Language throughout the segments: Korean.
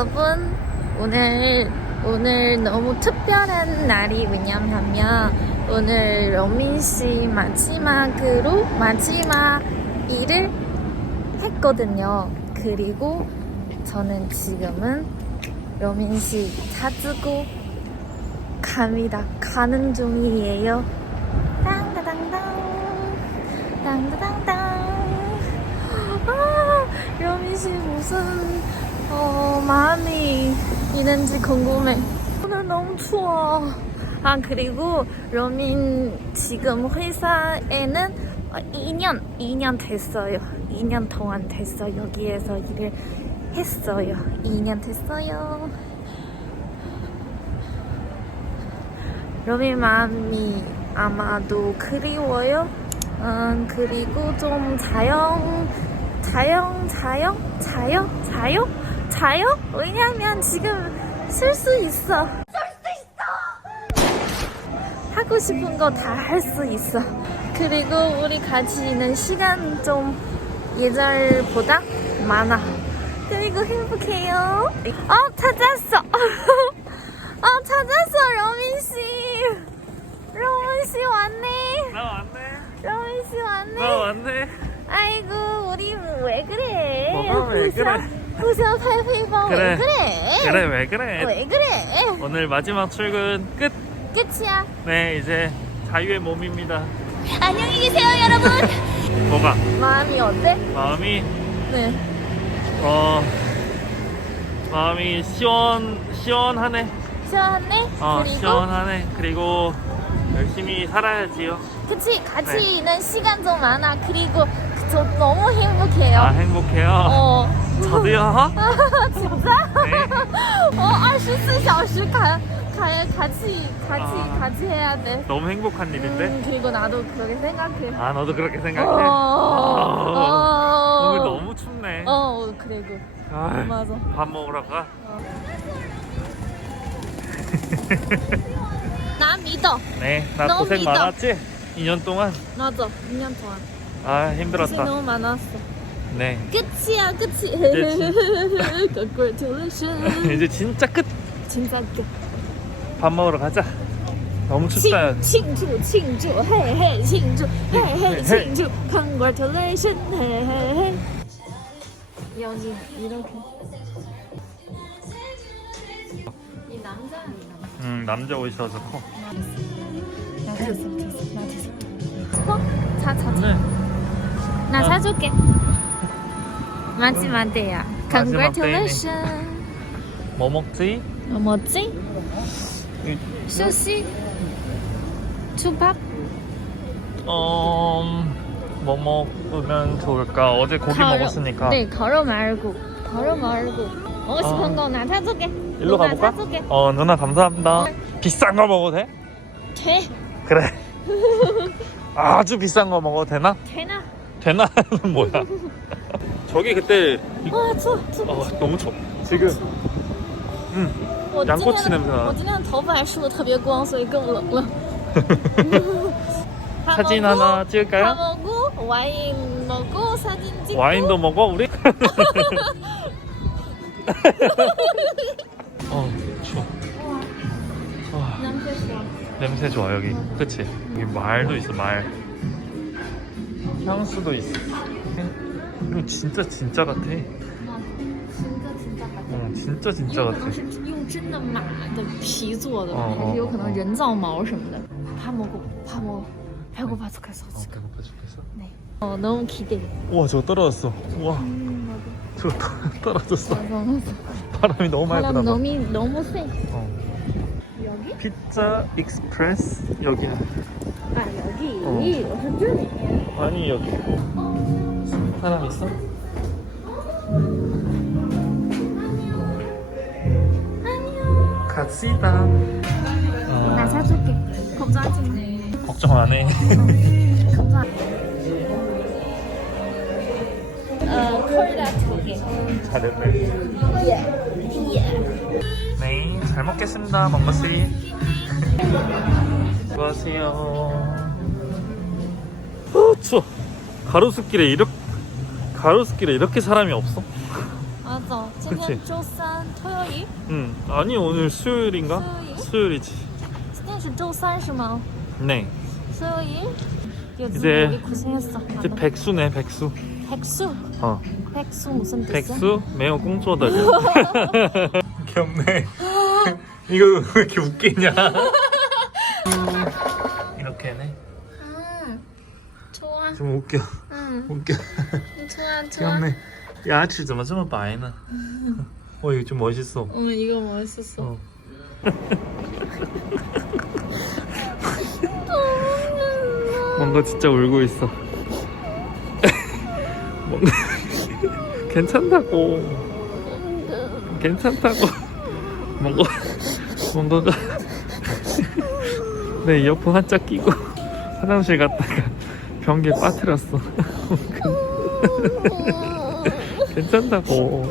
여러분 오늘 오늘 너무 특별한 날이 왜냐하면 오늘 로민 씨 마지막으로 마지막 일을 했거든요. 그리고 저는 지금은 로민 씨 찾고 갑니다. 가는 중이에요. 땅다당당 땅다당당 아 로민 씨 무슨 어, 있는지 궁금해. 오늘 너무 추워. 아 그리고 로민 지금 회사에는 어, 2년 2년 됐어요. 2년 동안 됐어 여기에서 일을 했어요. 2년 됐어요. 로민 마음이 아마도 그리워요. 음, 그리고 좀 자영, 자영, 자영, 자영, 자영, 자영? 왜냐면 지금 쓸 수 있어. 쓸 수 있어! 하고 싶은 거 다 할 수 있어. 그리고 우리 같이 있는 시간 좀 예전보다 많아. 그리고 행복해요. 어, 찾았어. 어, 찾았어, 로민 씨. 로민 씨 왔네. 나 왔네. 로민 씨 왔네. 나 왔네. 아이고, 우리 왜 그래? 뭐가 왜互相- 그래? 웃어 팔팔 그래. 그래. 그래 왜 그래? 왜 그래? 오늘 마지막 출근 끝. 끝이야. 네 이제 자유의 몸입니다. 안녕히 계세요 여러분. 뭐가? 마음이 어때? 마음이 네. 어 마음이 시원 시원하네. 시원하네. 어 그리고? 시원하네. 그리고 열심히 살아야지요. 그치 같이 네. 있는 시간 좀 많아. 그리고 저 너무 행복해요. 아 행복해요. 어. 저도요. 진짜? 네. 어, 24小时 가, 가, 같이, 같이, 아. 같이 해야 돼. 너무 행복한 일인데. 음, 그리고 나도 그렇게 생각해. 아 너도 그렇게 생각해? 어, 아, 어. 오늘 너무 춥네. 어, 그리고. 아, 맞아. 밥 먹으러 가. 나 믿어. 네, 나 너무 고생 믿어. 많았지? 2년 동안. 맞아. 2년 동안. 아 고생 힘들었다. 너무 많았어. 네. 끝이야 끝이. 이제, 이제 진짜 끝. 진짜 끝. 밥 먹으러 가자. 너무 춥다. 칭주 칭주 헤헤 칭주 헤헤 칭주 Congratulations 헤헤. 여기 이렇게. 이 남자 음 남자 옷이 더서 커. 나 샀어 나나 어? 네. 아. 사줄게. 마지막 때야. 마지막 Congratulations. 뭐 먹지? 어, 뭐지? 이- 수시? 초밥? 어, 뭐 먹으면 좋을까? 어제 고기 가루. 먹었으니까. 네, 가루 말고. 가루 말고. 먹고 싶은 어. 거나 사줄게. 일로 누나 가볼까? 사줄게. 어 누나 감사합니다. 비싼 거 먹어도 돼? 돼. 그래. 아주 비싼 거 먹어도 되나? 되나? 되나는 뭐야? 저기 그때 와, 추워, 추워. 어, 너무 추워. 지금 음 我今 양꼬치 天 냄새 的 나. 我今天的头发还梳的特别光，所以更冷了。 사진 하나 밥 찍을까요? 먹고 와인 먹고 사진 찍고 와인도 먹어 우리? 어 추워. 와, 냄새 좋아. 냄새 좋아 여기. 그치? 여기 말도 있어 말. 향수도 있어. 이거 진짜 진짜 같아. 真的挺大的。 어 진짜 진짜 有可 같아. 能是用真的马的皮做的，哦也是有可能哦人造毛什么的。밥 먹고 밥 먹어. 배고파 죽겠어 어, 지금. 배고파 죽겠어. 네. 어 너무 기대. 우와 저거 떨어졌어. 우와 음 저거 떨- 떨어졌어. 맞아 맞아. 바람이 너무 많이 바람 불어봐. 너무 너무 세. 어. 여기? 피자 익스프레스 여기야. 아 여기. 어. 어.这里. 아니 여기. 사람 있어? 갑시다. 나 어, 사줄게. 걱정하지 마. 걱정 안 해. 걱정. 어 콜라 두 개. 잘했네. 예. 예. 네, 잘 먹겠습니다, 멍거씨. 수고하세요. 어, 추워. 가로수길에 이렇게 가로수길에 이렇게 사람이 없어? 맞아. 그치? 今天周三, 토요일? 응 아니 오늘 수요일인가? 수요일? 수요일이지 今天是周三是吗? 네 수요일? 요즘에 이제- 우리 고생했어. 이제 나는. 백수네 백수 백수. 어 백수 무슨 뜻이야? 백수 매우 꽁초들 귀엽네 이거 왜 이렇게 웃기냐 이렇게네 응. 좋아. 좀 웃겨 응. 웃겨 좋아, 좋아. 귀엽네牙齿怎么这么白呢 어 이거 좀 멋있어 어, 이거 멋있었어. 어. 뭔가 진짜 울고 있어 뭔가 괜찮다고 괜찮다고 뭔가 뭔가가 내 이어폰 한짝 끼고 화장실 갔다가 변기에 빠뜨렸어. 괜찮다고.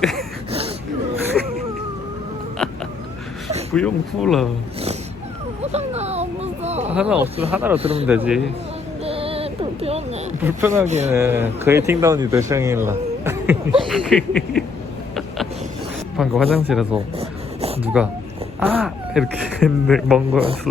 부용 쿨라 하나 없어 하나 없으면 하나로 들으면 되지. 불편해. 불편하기는 그레이팅다운이 더샹일라. 방금 화장실에서 누가 아! 이렇게 했는데 먼 거였어.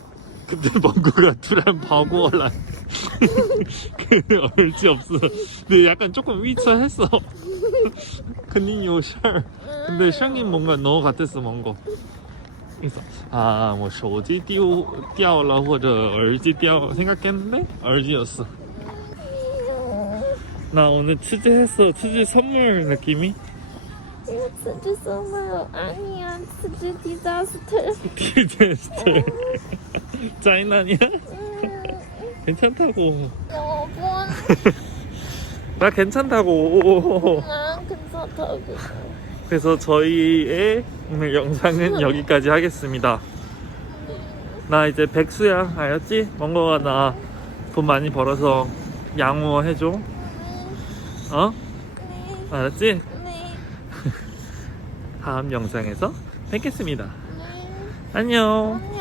근데 멍구가 두란 바고라 그 얼지 없어 근데 약간 조금 위쳐했어 근데 요셔 근데 샹이 뭔가 너 같았어 뭔가 그래서 아 뭐手机丢掉了或者耳机掉 생각했는데耳机였어 나 오늘 취재했어 취재 선물 느낌이 我辞职선물 아니야,辞职 디자스터. 디제스 트 짜이나냐? 괜찮다고 여보, 나 괜찮다고 난 괜찮다고. 그래서 저희의 오늘 영상은 여기까지 하겠습니다 나 이제 백수야 알았지? 멍거가 나 돈 많이 벌어서 양호 해줘 어? 네, 알았지? 네, 다음 영상에서 뵙겠습니다 네. 안녕